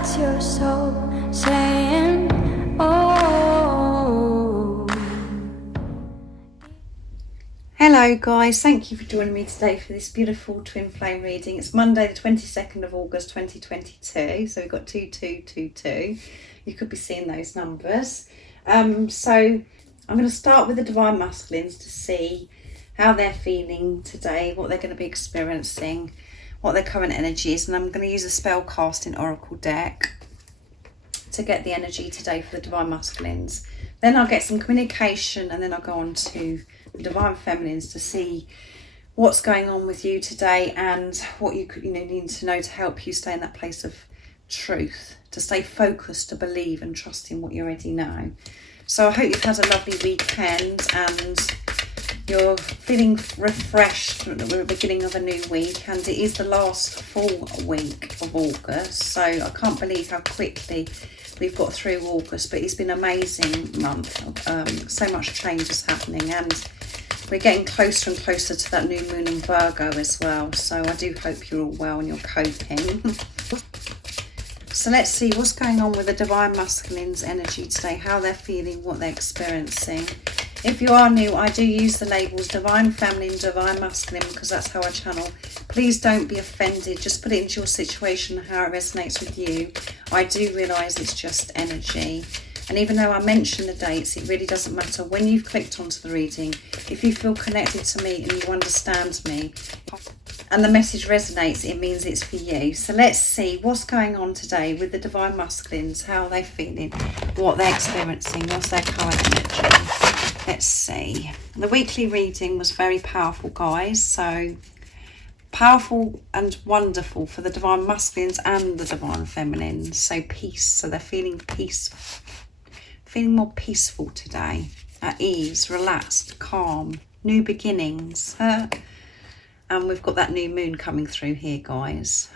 That's your soul saying, oh. Hello guys, thank you for joining me today for this beautiful twin flame reading. It's Monday the 22nd of August 2022, so we've got 2222. You could be seeing those numbers. So I'm going to start with the Divine Masculines to see how they're feeling today, what they're going to be experiencing, what their current energy is, and I'm going to use a spell casting oracle deck to get the energy today for the Divine Masculines. Then I'll get some communication, and then I'll go on to the Divine Feminines to see what's going on with you today and what you could need to know to help you stay in that place of truth, to stay focused, to believe and trust in what you already know. So I hope you've had a lovely weekend and you're feeling refreshed at the beginning of a new week, and it is the last full week of August, so I can't believe how quickly we've got through August, but it's been an amazing month. So much change is happening, and we're getting closer and closer to that new moon in Virgo as well, so I do hope you're all well and you're coping. So let's see what's going on with the Divine Masculines energy today, how they're feeling, what they're experiencing. If you are new, I do use the labels Divine Feminine, Divine Masculine, because that's how I channel. Please don't be offended. Just put it into your situation, how it resonates with you. I do realise it's just energy. And even though I mention the dates, it really doesn't matter. When you've clicked onto the reading, if you feel connected to me and you understand me, and the message resonates, it means it's for you. So let's see what's going on today with the Divine Masculines, how are they feeling, what they're experiencing, what's their current energy. Let's see. The weekly reading was very powerful, guys. So powerful and wonderful for the Divine Masculines and the Divine Feminines. So peace. So they're feeling peaceful, feeling more peaceful today, at ease, relaxed, calm, new beginnings. And we've got that new moon coming through here, guys,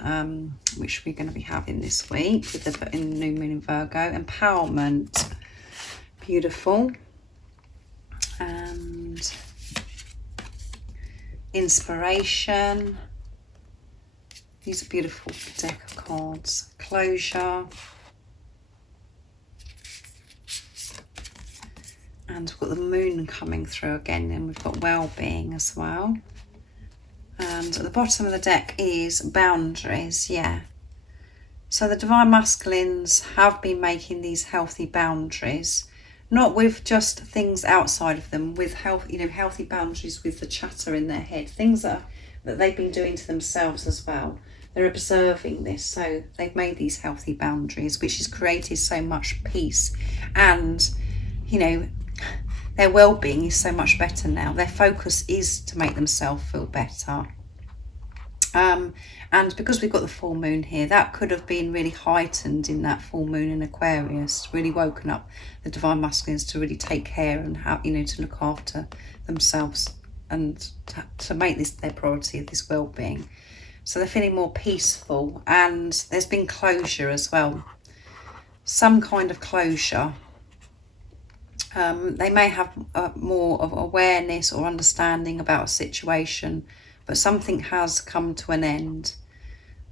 which we're going to be having this week with the new moon in Virgo. Empowerment, beautiful. And inspiration. These are beautiful deck of cards. Closure. And we've got the moon coming through again, and we've got well-being as well. And at the bottom of the deck is boundaries, yeah. So the Divine Masculines have been making these healthy boundaries, not with just things outside of them, with healthy boundaries with the chatter in their head, things that they've been doing to themselves as well. They're observing this, so they've made these healthy boundaries, which has created so much peace, and their well-being is so much better now. Their focus is to make themselves feel better. And because we've got the full moon here, that could have been really heightened in that full moon in Aquarius, really woken up the Divine Masculines to really take care and how, to look after themselves and to make this their priority of this well-being. So they're feeling more peaceful, and there's been closure as well. Some kind of closure. They may have more of awareness or understanding about a situation, but something has come to an end.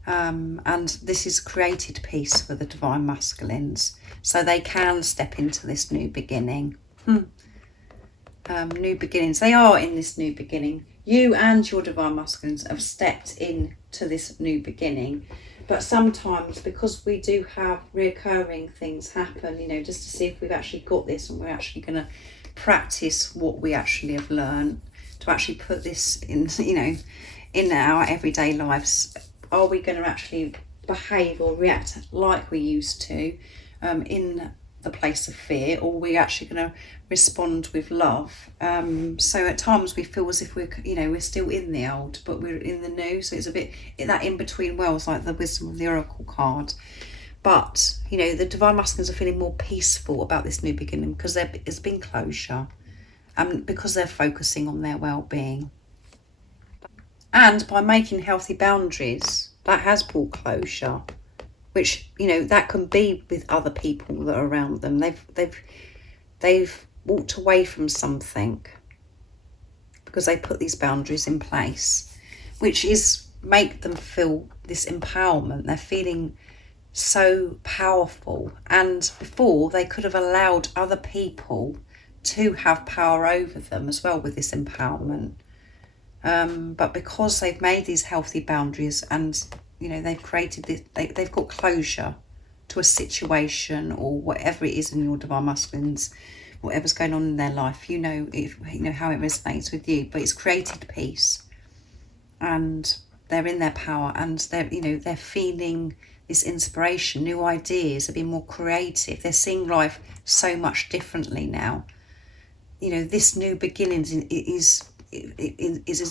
And this has created peace for the Divine Masculines. So they can step into this new beginning. New beginnings. They are in this new beginning. You and your Divine Masculines have stepped into this new beginning. But sometimes, because we do have reoccurring things happen, just to see if we've actually got this and we're actually going to practice what we actually have learned, to actually put this in, in our everyday lives. Are we going to actually behave or react like we used to in the place of fear, or are we actually going to respond with love? So at times we feel as if we're still in the old, but we're in the new. So it's a bit that in between worlds, like the wisdom of the oracle card. But the Divine Masculines are feeling more peaceful about this new beginning because there's been closure, and because they're focusing on their well-being. And by making healthy boundaries, that has brought closure, which, that can be with other people that are around them. They've walked away from something because they put these boundaries in place, which is make them feel this empowerment. They're feeling so powerful. And before, they could have allowed other people to have power over them as well with this empowerment. But because they've made these healthy boundaries and, you know, they've created this, they've got closure to a situation or whatever it is in your divine masculines, whatever's going on in their life, you know, if you know how it resonates with you, but it's created peace, and they're in their power, and they're, you know, they're feeling this inspiration, new ideas, they're being more creative, they're seeing life so much differently now. You know, this new beginnings is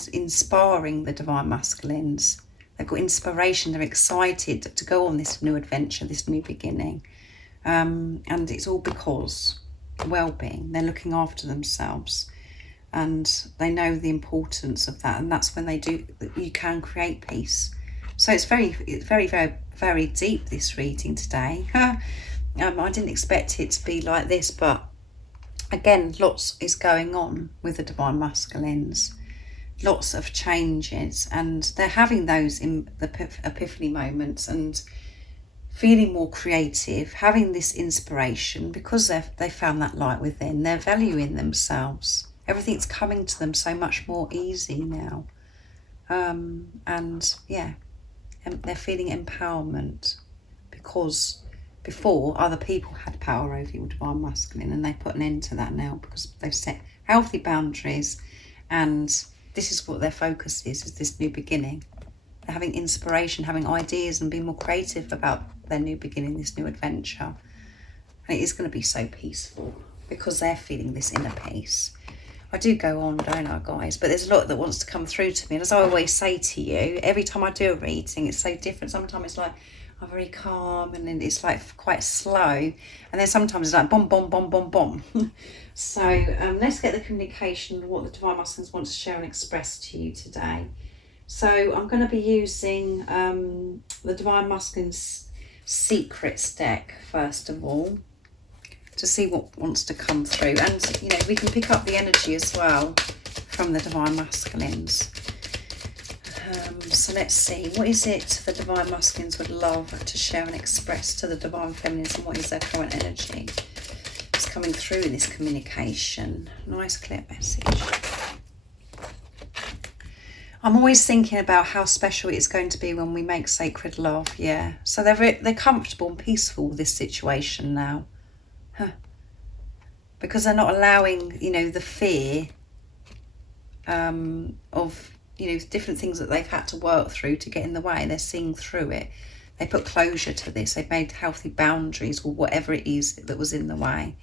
inspiring the divine masculines. They've got inspiration, they're excited to go on this new adventure, this new beginning, and it's all because well-being, they're looking after themselves, and they know the importance of that, and that's when they do, you can create peace. So it's very, very deep, this reading today. I didn't expect it to be like this, but again, lots is going on with the divine masculines, lots of changes, and they're having those in the epiphany moments and feeling more creative, having this inspiration because they found that light within. They're valuing themselves. Everything's coming to them so much more easy now. And yeah, they're feeling empowerment because before other people had power over your divine masculine, and they put an end to that now because they've set healthy boundaries, and this is what their focus is this new beginning. They're having inspiration, having ideas, and being more creative about their new beginning, this new adventure. And it is going to be so peaceful because they're feeling this inner peace. I do go on, don't I, guys? But there's a lot that wants to come through to me. And as I always say to you, every time I do a reading, it's so different. Sometimes it's like, I'm very calm, and then it's like quite slow. And then sometimes it's like, boom, boom, boom, boom, boom. So let's get the communication of what the divine masculines want to share and express to you today. So I'm going to be using the divine masculine's secrets deck first of all, to see what wants to come through, and you know, we can pick up the energy as well from the divine masculines. So let's see, what is it the divine masculines would love to share and express to the divine feminines, and what is their current energy that's coming through in this communication? Nice clear message. I'm always thinking about how special it is going to be when we make sacred love. Yeah, so they're comfortable and peaceful with this situation now. Because they're not allowing, you know, the fear of, you know, different things that they've had to work through to get in the way. They're seeing through it. They put closure to this. They've made healthy boundaries, or whatever it is that was in the way.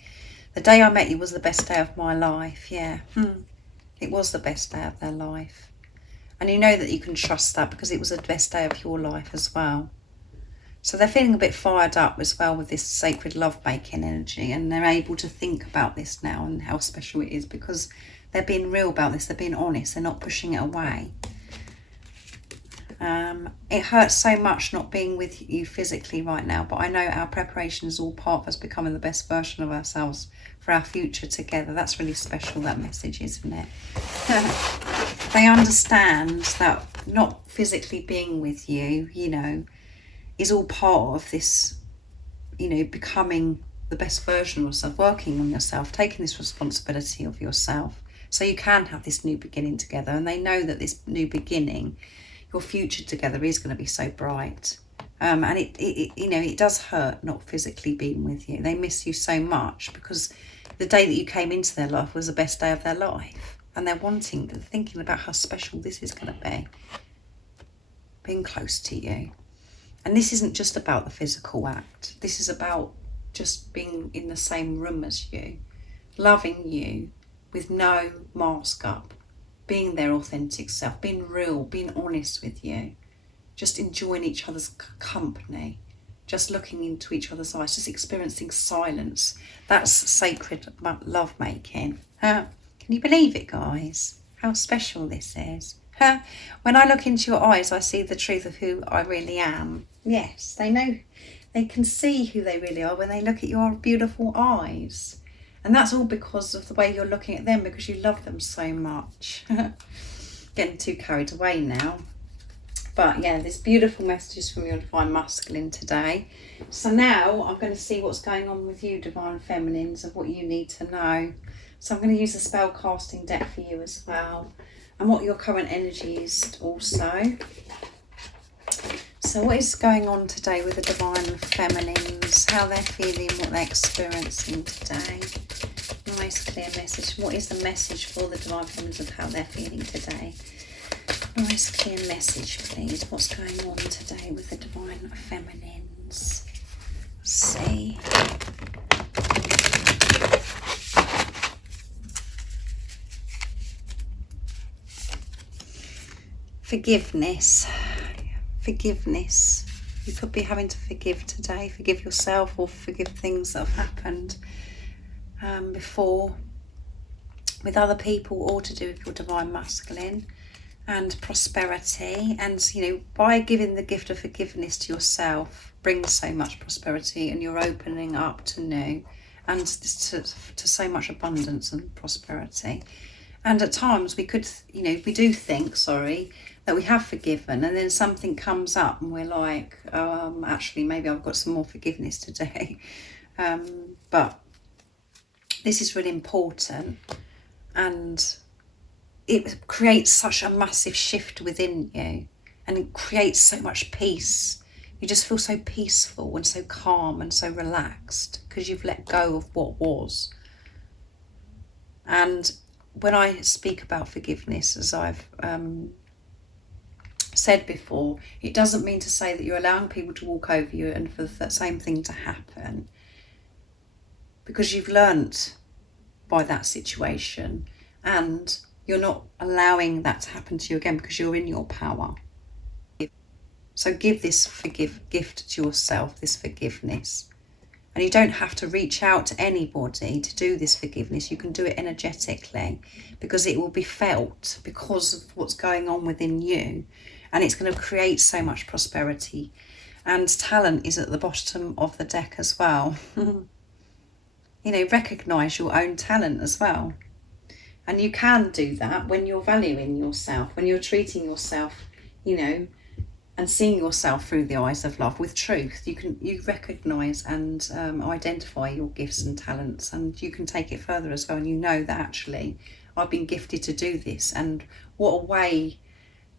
The day I met you was the best day of my life. Yeah, it was the best day of their life. And you know that you can trust that because it was the best day of your life as well. So they're feeling a bit fired up as well with this sacred love-making energy, and they're able to think about this now and how special it is because they're being real about this, they're being honest, they're not pushing it away. It hurts so much not being with you physically right now, but I know our preparation is all part of us becoming the best version of ourselves for our future together. That's really special, that message, isn't it? They understand that not physically being with you, you know, is all part of this, you know, becoming the best version of yourself, working on yourself, taking this responsibility of yourself so you can have this new beginning together. And they know that this new beginning, your future together, is going to be so bright. And it you know, it does hurt not physically being with you. They miss you so much because the day that you came into their life was the best day of their life, and they're thinking about how special this is going to be, being close to you. And this isn't just about the physical act. This is about just being in the same room as you, loving you with no mask up, being their authentic self, being real, being honest with you, just enjoying each other's company, just looking into each other's eyes, just experiencing silence. That's sacred love-making. Can you believe it, guys? How special this is. When I look into your eyes, I see the truth of who I really am. Yes, they know, they can see who they really are when they look at your beautiful eyes. And that's all because of the way you're looking at them, because you love them so much. Getting too carried away now. But yeah, there's beautiful messages from your Divine Masculine today. So now I'm going to see what's going on with you, Divine Feminines, and what you need to know. So I'm going to use the spell casting deck for you as well, and what your current energy is also. So what is going on today with the Divine Feminines, how they're feeling, what they're experiencing today. Nice clear message. What is the message for the Divine Feminines of how they're feeling today? Nice clear message, please. What's going on today with the Divine Feminines? Let's see. Forgiveness. Forgiveness. You could be having to forgive today. Forgive yourself or forgive things that have happened before with other people, or to do with your Divine Masculine. And prosperity. And, you know, by giving the gift of forgiveness to yourself brings so much prosperity, and you're opening up to new and to so much abundance and prosperity. And at times we could, you know, we do think, that we have forgiven, and then something comes up and we're like, actually, maybe I've got some more forgiveness to do. But this is really important, and it creates such a massive shift within you, and it creates so much peace. You just feel so peaceful and so calm and so relaxed because you've let go of what was. And when I speak about forgiveness, as I've said before, it doesn't mean to say that you're allowing people to walk over you and for the same thing to happen, because you've learnt by that situation, and you're not allowing that to happen to you again because you're in your power. So give this gift to yourself, this forgiveness. And you don't have to reach out to anybody to do this forgiveness. You can do it energetically, because it will be felt because of what's going on within you. And it's going to create so much prosperity. And talent is at the bottom of the deck as well. You know, recognise your own talent as well. And you can do that when you're valuing yourself, when you're treating yourself, you know, and seeing yourself through the eyes of love with truth. You recognise and identify your gifts and talents, and you can take it further as well. And you know that actually I've been gifted to do this, and what a way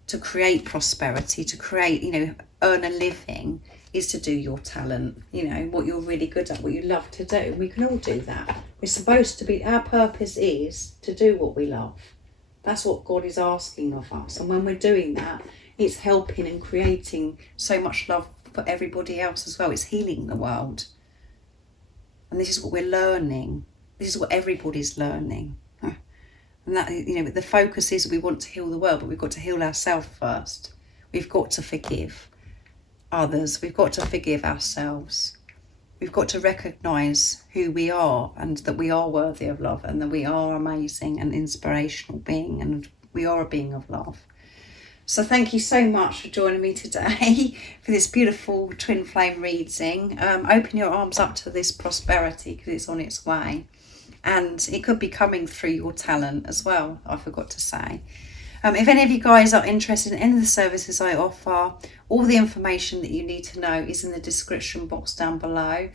to create prosperity, to create, you know, earn a living, is to do your talent, you know, what you're really good at, what you love to do. We can all do that. We're supposed to be, our purpose is to do what we love. That's what God is asking of us. And when we're doing that, it's helping and creating so much love for everybody else as well. It's healing the world. And this is what we're learning. This is what everybody's learning. And that, you know, the focus is we want to heal the world, but we've got to heal ourselves first. We've got to forgive others. We've got to forgive ourselves. We've got to recognise who we are, and that we are worthy of love, and that we are amazing and inspirational being, and we are a being of love. So thank you so much for joining me today for this beautiful twin flame reading. Open your arms up to this prosperity, because it's on its way. And it could be coming through your talent as well, I forgot to say. If any of you guys are interested in any of the services I offer, all the information that you need to know is in the description box down below.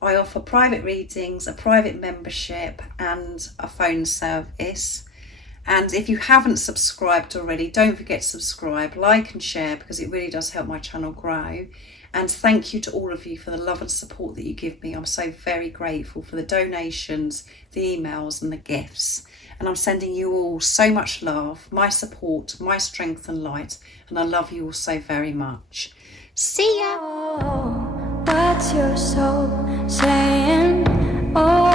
I offer private readings, a private membership, and a phone service. And if you haven't subscribed already, don't forget to subscribe, like and share, because it really does help my channel grow. And thank you to all of you for the love and support that you give me. I'm so very grateful for the donations, the emails and the gifts. And I'm sending you all so much love, my support, my strength and light. And I love you all so very much. See ya! Oh, what's your soul saying? Oh.